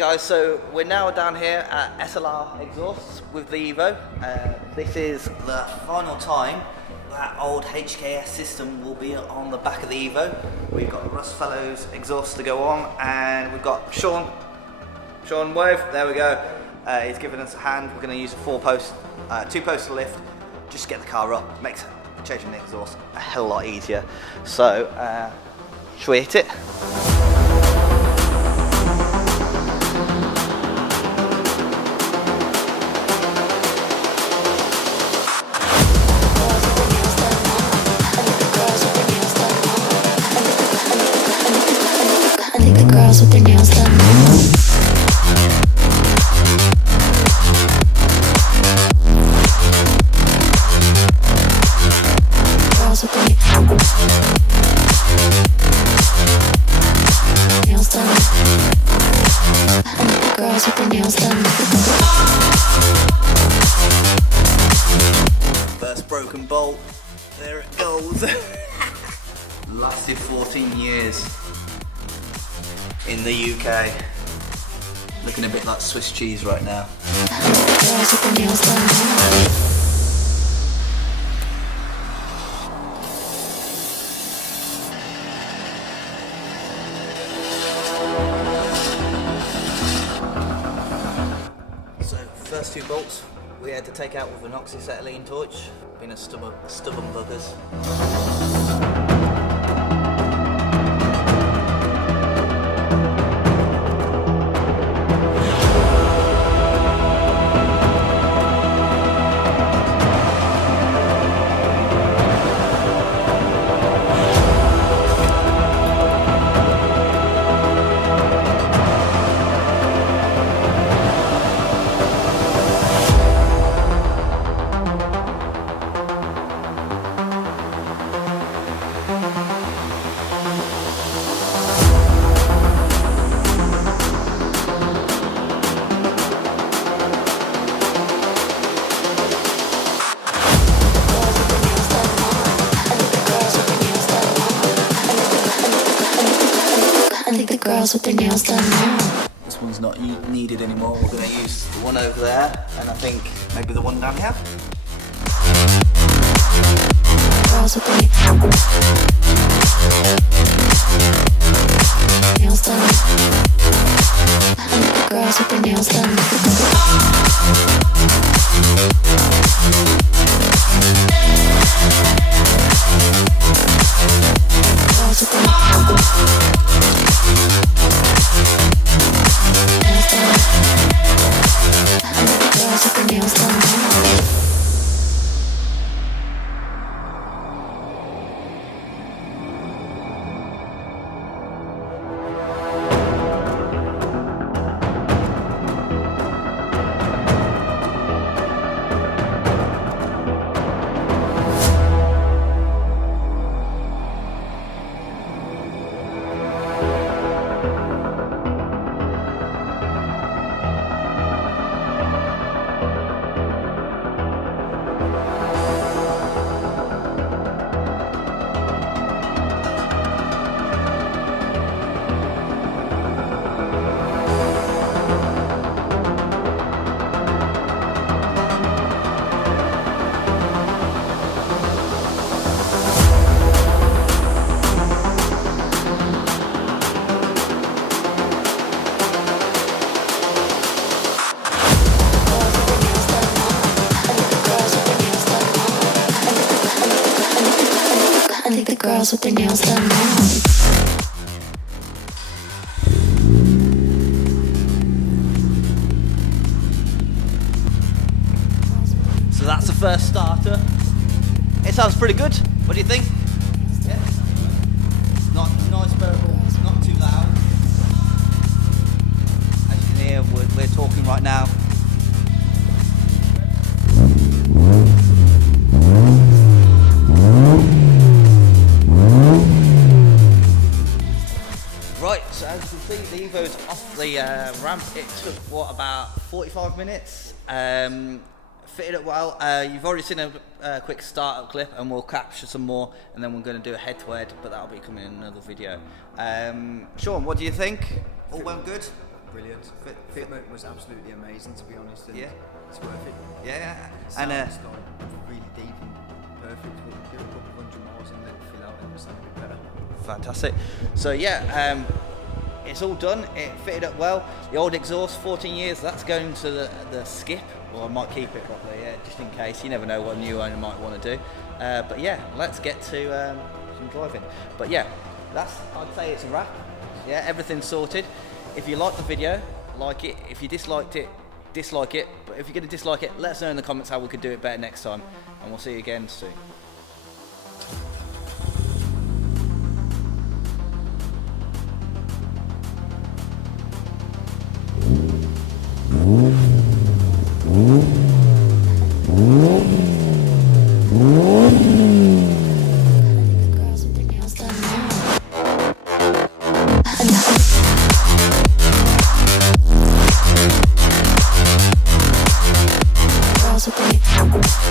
guys, so we're now down here at SLR-Exhausts with the Evo. This is the final time that old HKS system will be on the back of the Evo. We've got Russ Fellow's exhaust to go on, and we've got Sean wave, there we go. He's giving us a hand. We're going to use a two-poster lift just to get the car up. Makes changing the exhaust a hell lot easier. So, shall we hit it? With their nails done. Girls with their nails done. Girls with their nails done. First broken bolt. There it goes. Lasted 14 years. In the UK, looking a bit like Swiss cheese right now. Girls with their nails done. So, first two bolts we had to take out with an oxyacetylene torch. Been a stubborn buggers. Girls with their nails done now. This one's not needed anymore. We're going to use the one over there, and I think maybe the one down here. Girls with their nails done. Girls with their nails done. Girls with their nails done. Girls with their nails done now. So that's the first starter. It sounds pretty good. What do you think? Yeah. Not nice, bearable, not too loud. As you can hear, we're talking right now. Right, so as you can see, the Evo's off the ramp. It took, what, about 45 minutes? Fitted it well. You've already seen a quick startup clip, and we'll capture some more, and then we're going to do a head-to-head, but that'll be coming in another video. Sean, what do you think? All went good? brilliant. Fitment was absolutely amazing, to be honest, and Yeah. it's worth it. Yeah, Sounds and like really deep and perfect. We'll do a couple of 100 miles and let it fill out and sound a bit better. fantastic. So yeah, it's all done. It fitted up well. The old exhaust, 14 years. That's going to the skip. Well, I might keep it properly, yeah, just in case. You never know what a new owner might want to do. But yeah, let's get to some driving. But yeah, I'd say it's a wrap. Yeah, everything's sorted. If you liked the video, like it. If you disliked it, dislike it. But if you're going to dislike it, let us know in the comments how we could do it better next time. And we'll see you again soon. The girls with their nails done now. Girls with their